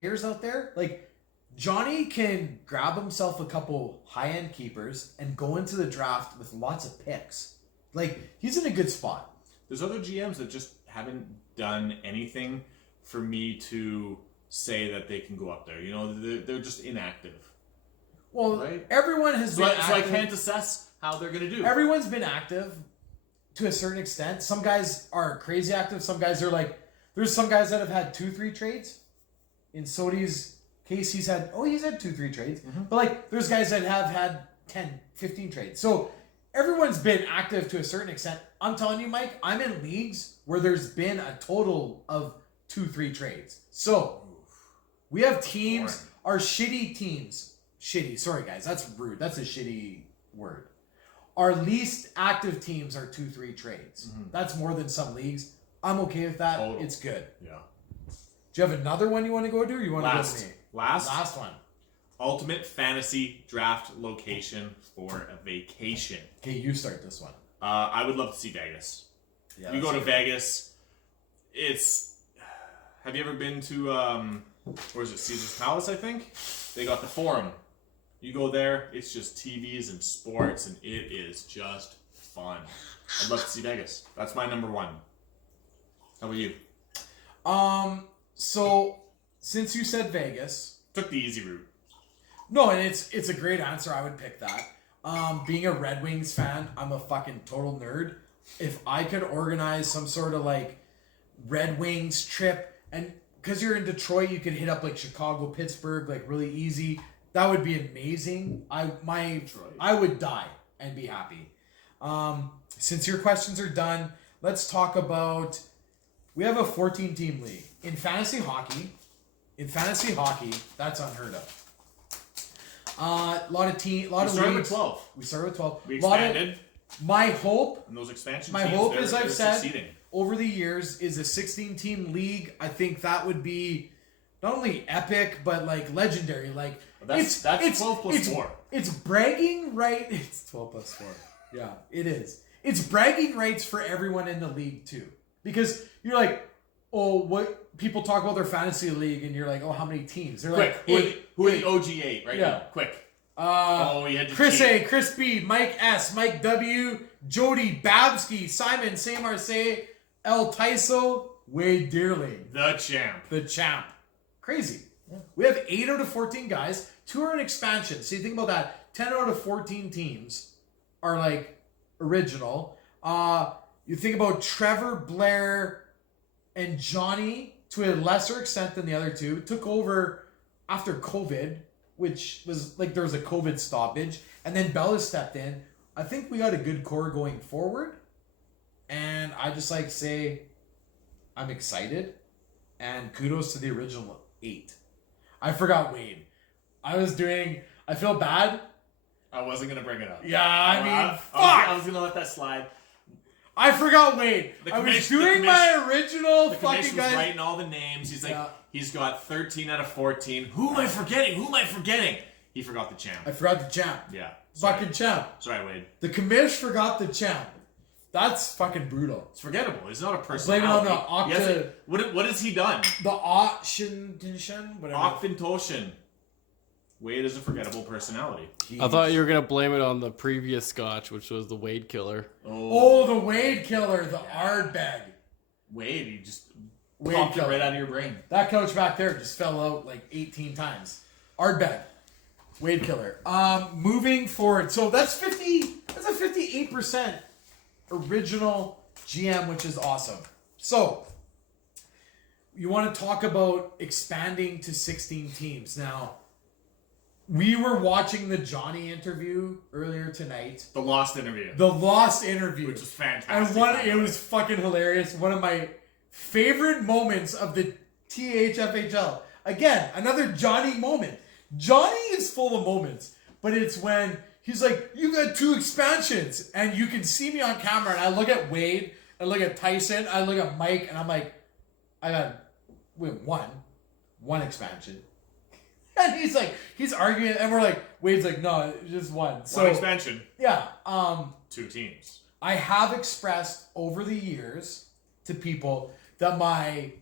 players out there, like Johnny can grab himself a couple high-end keepers and go into the draft with lots of picks. Like, he's in a good spot. There's other GMs that just haven't done anything for me to say that they can go up there. You know, they're just inactive. Well, right? Everyone has been active. So I can't assess how they're going to do. Everyone's been active to a certain extent. Some guys are crazy active. Some guys are like, there's some guys that have had 2-3 trades. In Sodi's case, he's had 2-3 trades. Mm-hmm. But like, there's guys that have had 10, 15 trades. So everyone's been active to a certain extent. I'm telling you, Mike, I'm in leagues where there's been a total of 2-3 trades. So we have teams, our shitty teams. Shitty, sorry guys, that's rude. That's a shitty word. Our least active teams are 2-3 trades. Mm-hmm. That's more than some leagues. I'm okay with that. Total. It's good. Yeah. Do you have another one you want to go to, or you want to go to me? Last one. Ultimate fantasy draft location for a vacation. Okay, you start this one. I would love to see Vegas. Yeah, you go to Vegas. Have you ever been to where is it? Caesar's Palace, I think. They got the Forum. You go there, it's just TVs and sports, and it is just fun. I'd love to see Vegas. That's my number one. How about you? So since you said Vegas, took the easy route. No, and it's a great answer. I would pick that. Being a Red Wings fan, I'm a fucking total nerd. If I could organize some sort of like Red Wings trip, and because you're in Detroit, you could hit up like Chicago, Pittsburgh, like really easy. That would be amazing. I would die and be happy. Since your questions are done, let's talk about. We have a 14-team league in fantasy hockey. That's unheard of. We started with 12. We expanded. My hope. And those expansion teams. My hope, as I've said, over the years, is a 16-team league. I think that would be not only epic but like legendary. Like that's 12 plus 4. It's bragging right. It's 12 plus 4. Yeah, it is. It's bragging rights for everyone in the league too, because you're like, oh, what people talk about their fantasy league, and you're like, oh, how many teams? They're quick, like, who are the OG8 right now? Quick. You had Chris cheat. A, Chris B, Mike S, Mike W, Jody Babsky, Simon Saint Marseille, El Tyso, Wade Deerling. The champ. Crazy. Yeah. We have 8 out of 14 guys. 2 are in expansion. So you think about that. 10 out of 14 teams are like original. You think about Trevor, Blair, and Johnny, to a lesser extent than the other two, took over after COVID, which was like there was a COVID stoppage, and then Bella stepped in. I think we got a good core going forward, and I just like say I'm excited, and kudos to the original 8. I forgot Wade. I feel bad. I wasn't going to bring it up. Yeah, I was going to let that slide. I forgot Wade. I was doing my original fucking guy. Was writing all the names. He's like, he's got 13 out of 14. Who am I forgetting? He forgot the champ. I forgot the champ. Yeah. Fucking champ. Sorry, Wade. The commish forgot the champ. That's fucking brutal. It's forgettable. He's not a personality. Blame it on the What has he done? The Octintoshin. Wade is a forgettable personality. Jeez. I thought you were going to blame it on the previous scotch, which was the Wade Killer. Oh, the Wade Killer, the Ardbeg. Wade, you just popped it right out of your brain. That coach back there just fell out like 18 times. Ardbeg. Wade Killer. Moving forward. So that's a 58% original GM, which is awesome. So, you want to talk about expanding to 16 teams. Now, we were watching the Johnny interview earlier tonight. The Lost interview. Which was fantastic. And it was fucking hilarious. One of my favorite moments of the THFHL. Again, another Johnny moment. Johnny is full of moments. But it's when he's like, you got 2 expansions. And you can see me on camera. And I look at Wade. I look at Tyson. I look at Mike. And I'm like, I got one expansion. And he's arguing, and we're like, Wade's like, no, just one. So, one expansion. Yeah. 2 teams. I have expressed over the years to people that my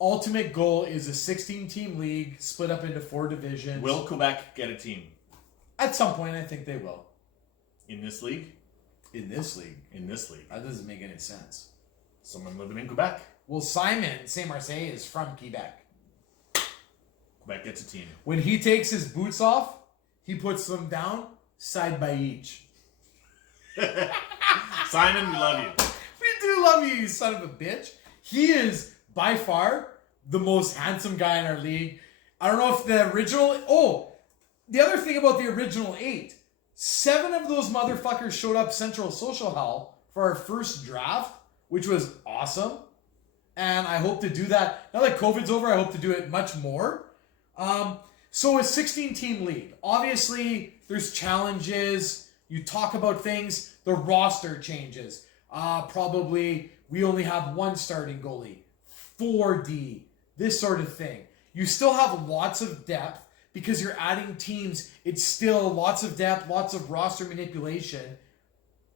ultimate goal is a 16-team league split up into 4 divisions. Will Quebec get a team At some point, I think they will. in this league? In this league. In this league. That doesn't make any sense. Someone living in Quebec. Well, Simon Saint-Marseille is from Quebec. Quebec gets a team. When he takes his boots off, he puts them down side by each. Simon, we love you. We do love you, you son of a bitch. He is by far the most handsome guy in our league. I don't know if the original... Oh, the other thing about the original 8, 7 of those motherfuckers showed up Central Social Hall for our first draft, which was awesome. And I hope to do that. Now that COVID's over, I hope to do it much more. So a 16-team league. Obviously, there's challenges. You talk about things. The roster changes. Probably we only have 1 starting goalie. 4D. This sort of thing. You still have lots of depth because you're adding teams. It's still lots of depth, lots of roster manipulation.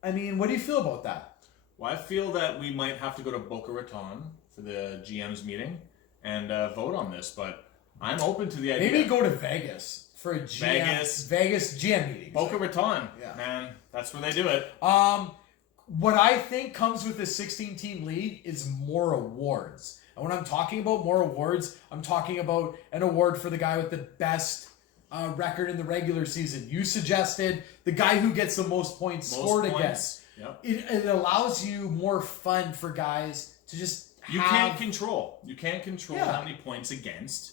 I mean, what do you feel about that? Well, I feel that we might have to go to Boca Raton for the GM's meeting and vote on this, but I'm open to the idea. Maybe go to Vegas for a Vegas GM meeting. Boca Raton. Yeah. Man, that's where they do it. What I think comes with a 16-team league is more awards. And when I'm talking about more awards, I'm talking about an award for the guy with the best record in the regular season. You suggested the guy who gets the most points scored against. Yep. It allows you more fun for guys to just You can't control. You can't control Yeah. how many points against.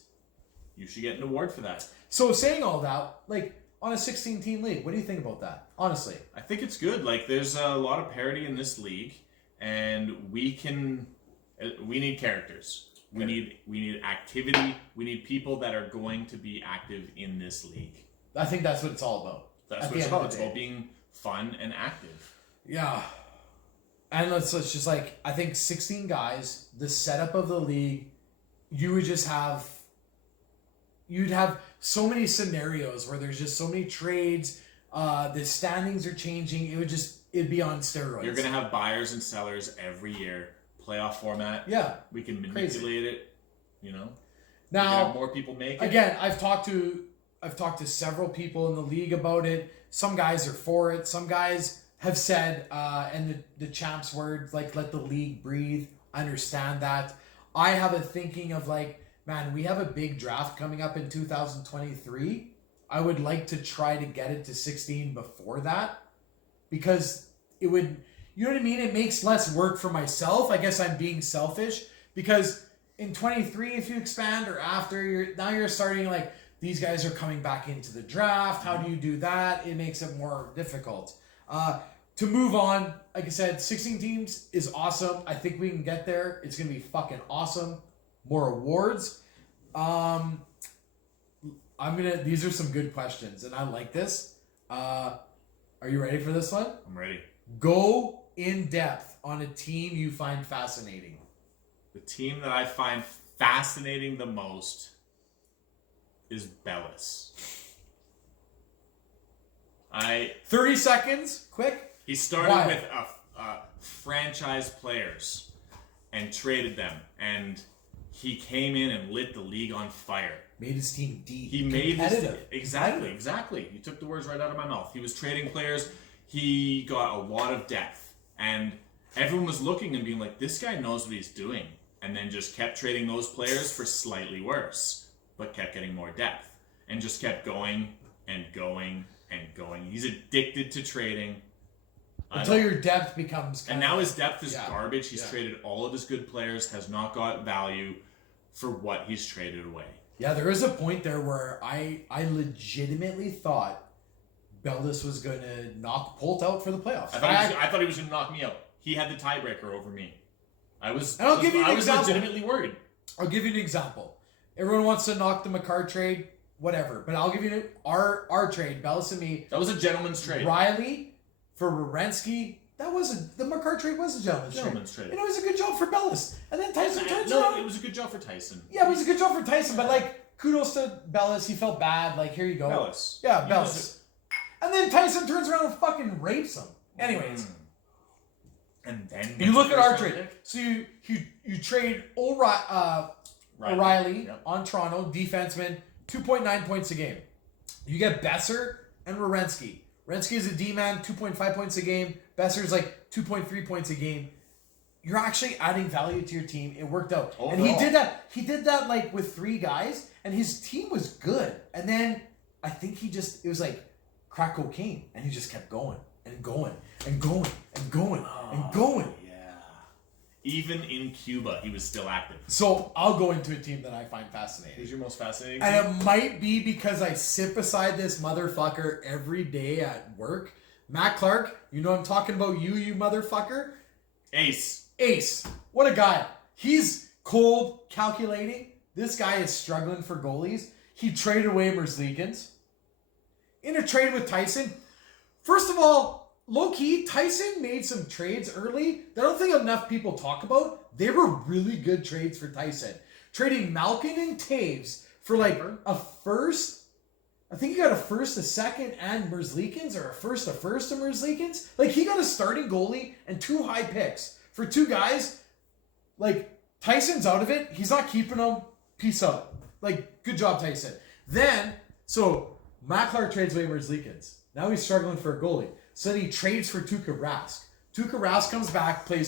You should get an award for that. So saying all that, like on a 16-team league, what do you think about that? Honestly. I think it's good. Like, there's a lot of parity in this league, and we need characters. We need activity. We need people that are going to be active in this league. I think that's what it's all about. That's At what the it's end of about. the It's day. about being fun and active. Yeah. And let's just like, I think 16 guys, the setup of the league, you'd have so many scenarios where there's just so many trades, the standings are changing, it'd be on steroids. You're going to have buyers and sellers every year. Playoff format. Yeah. We can manipulate it, you know. We can Now, have more people make it. again, I've talked to several people in the league about it. Some guys are for it. Some guys have said, and the champ's word, like, let the league breathe. I understand that. I have a thinking of like, man, we have a big draft coming up in 2023. I would like to try to get it to 16 before that because it would, you know what I mean? It makes less work for myself. I guess I'm being selfish because in 23, if you expand or after, you're starting like, these guys are coming back into the draft. How do you do that? It makes it more difficult. To move on, like I said, 16 teams is awesome. I think we can get there. It's going to be fucking awesome. More awards. These are some good questions, and I like this. Are you ready for this one? I'm ready. Go in depth on a team you find fascinating. The team that I find fascinating the most is Bellis. 30 seconds, quick. He started Why? with franchise players and traded them, and he came in and lit the league on fire. Made his team deep. He made his competitive. exactly. You took the words right out of my mouth. He was trading players. He got a lot of depth, and everyone was looking and being like, "This guy knows what he's doing." And then just kept trading those players for slightly worse, but kept getting more depth, and just kept going and going and going. He's addicted to trading. Until your depth becomes And now his depth is Yeah. garbage. He's Yeah. traded all of his good players, has not got value for what he's traded away. Yeah, there was a point there where I legitimately thought Bellis was going to knock Polt out for the playoffs. I thought he was going to knock me out. He had the tiebreaker over me. I was example. legitimately worried. I'll give you an example. Everyone wants to knock the McCarr trade, whatever. But I'll give you our trade, Bellis and me. That was a gentleman's trade. Riley for Werenski. The McCarr trade was a gentleman's trade. And it was a good job for Bellis. And then Tyson turns around. It was a good job for Tyson. Yeah, it was a good job for Tyson. But like, kudos to Bellis. He felt bad. Like, here you go. Bellis. Yeah, Bellis. And then Tyson turns around and fucking rapes him. Anyways. And then You look at our trade. So you trade O'Reilly Yep. on Toronto, defenseman, 2.9 points a game. You get Besser and Werenski. Werenski is a D-man, 2.5 points a game. Besser's like 2.3 points a game. You're actually adding value to your team. It worked out. And he did that. He did that like with 3 guys, and his team was good. And then I think it was like crack cocaine, and he just kept going and going and going and going and going. Yeah. Even in Cuba, he was still active. So I'll go into a team that I find fascinating. Who's your most fascinating And team? it might be because I sit beside this motherfucker every day at work. Matt Clark, you know I'm talking about you motherfucker. Ace. What a guy. He's cold, calculating. This guy is struggling for goalies. He traded away Merzlikins. In a trade with Tyson. First of all, low-key, Tyson made some trades early that I don't think enough people talk about. They were really good trades for Tyson. Trading Malkin and Taves for like a first. I think he got a first, a second, and Merzlikins, or a first and Merzlikins. Like, he got a starting goalie and 2 high picks for 2 guys. Like, Tyson's out of it. He's not keeping them. Peace out. Like, good job, Tyson. Then, so, Matt Clark trades away Merzlikins. Now he's struggling for a goalie. So then he trades for Tuukka Rask. Tuukka Rask comes back, plays